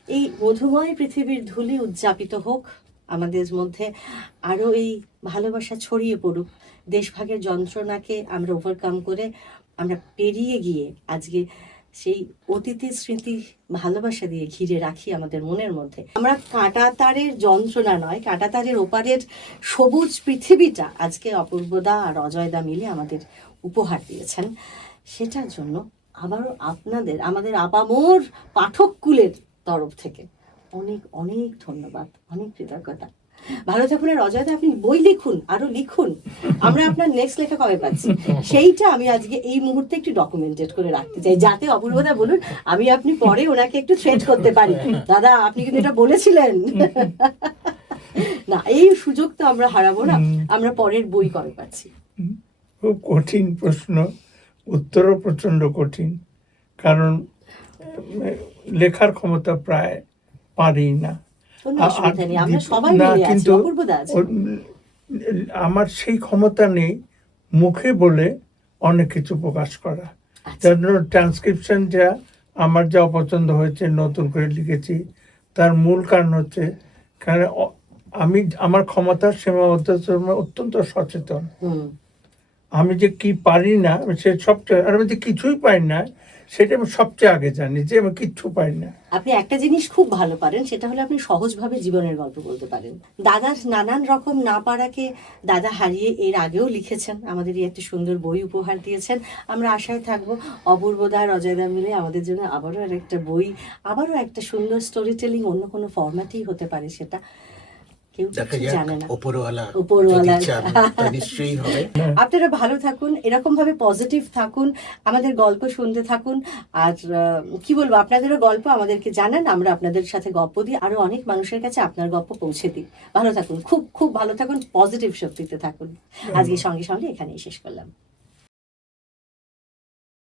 এই মধুময় পৃথিবীর ধুলি উদযাপিত হোক, আমাদের মধ্যে আরও এই ভালোবাসা ছড়িয়ে পড়ুক, দেশভাগের যন্ত্রণাকে আমরা ওভারকাম করে আমরা পেরিয়ে গিয়ে আজকে সেই অতীতের স্মৃতি ভালোবাসা দিয়ে ঘিরে রাখি আমাদের মনের মধ্যে। আমরা কাঁটাতারের যন্ত্রণা নয়, কাঁটাতারের ওপারের সবুজ পৃথিবীটা আজকে অপূর্বদা আর অজয়দা মিলে আমাদের উপহার দিয়েছেন। সেটার জন্য আবারও আপনাদের, আমাদের আপামোর পাঠককুলের তরফ থেকে অনেক অনেক ধন্যবাদ, অনেক কৃতজ্ঞতা। ভালো থাকুন, আর অজয়দা আপনি বই লিখুন, আরো লিখুন। আমরা আপনার নেক্সট লেখা কবে পাচ্ছি সেইটা আমি আজকে এই মুহূর্তে একটু ডকুমেন্টেড করে রাখতে চাই, যাতে অপূর্বদা বলুন, আমি আপনি পরে ওনাকে একটু থ্রেট করতে পারি, দাদা আপনি কিন্তু এটা বলেছিলেন। না, এই সুযোগ তো আমরা হারাবো না। আমরা পরের বই কবে পাচ্ছি? খুব কঠিন প্রশ্ন, উত্তরও প্রচণ্ড কঠিন, কারণ লেখার ক্ষমতা প্রায় পারি না। কোনো অসুবিধা নেই, আমরা আর সবাই না, মিলে আছি, কিন্তু অপূর্বদা আছে। আমার সেই ক্ষমতা নেই মুখে বলে অনেক কিছু প্রকাশ করা। আচ্ছা। যার জন্য ট্রান্সক্রিপশন যা আমার যা অপছন্দ হয়েছে, নতুন করে লিখেছি, তার মূল কারণ হচ্ছে কারণ আমি আমার ক্ষমতার সীমাবদ্ধতার সময় অত্যন্ত সচেতন। হুম। আমি যে কি পারি না সে সবচেয়ে, আর আমি যে কিছুই পারি না সেটা আমি সবচেয়ে আগে জানি যে আমি কিচ্ছু পারি না। আপনি একটা জিনিস খুব ভালো পারেন, সেটা হলো আপনি সহজভাবে জীবনের গল্প বলতে পারেন। দাদার নানান রকম না পারাকে দাদা হারিয়ে এর আগেও লিখেছেন, আমাদের এই একটা সুন্দর বই উপহার দিয়েছেন। আমরা আশায় থাকবো অপূর্বদা আর অজয়দা মিলে আমাদের জন্য আবারও আর একটা বই, আবারও একটা সুন্দর স্টোরি টেলিং, অন্য কোনো ফরম্যাটেই হতে পারে, সেটা কেউ দেখা কিছু যাক, জানে না। উপরওয়ালা উপরওয়ালা। যদি চান তা নিশ্চয়ই হবে। আপনারা ভালো থাকুন, এরকম ভাবে পজিটিভ থাকুন, আমাদের গল্প শুনতে থাকুন। আর কি বলবো, আপনাদেরও গল্প আমাদেরকে জানান, আমরা আপনাদের সাথে গল্প দিই, আরো অনেক মানুষের কাছে আপনার গল্প পৌঁছে দিই। ভালো থাকুন, খুব খুব ভালো থাকুন, পজিটিভ শক্তিতে থাকুন। আজকে সঙ্গে সঙ্গে এখানেই শেষ করলাম।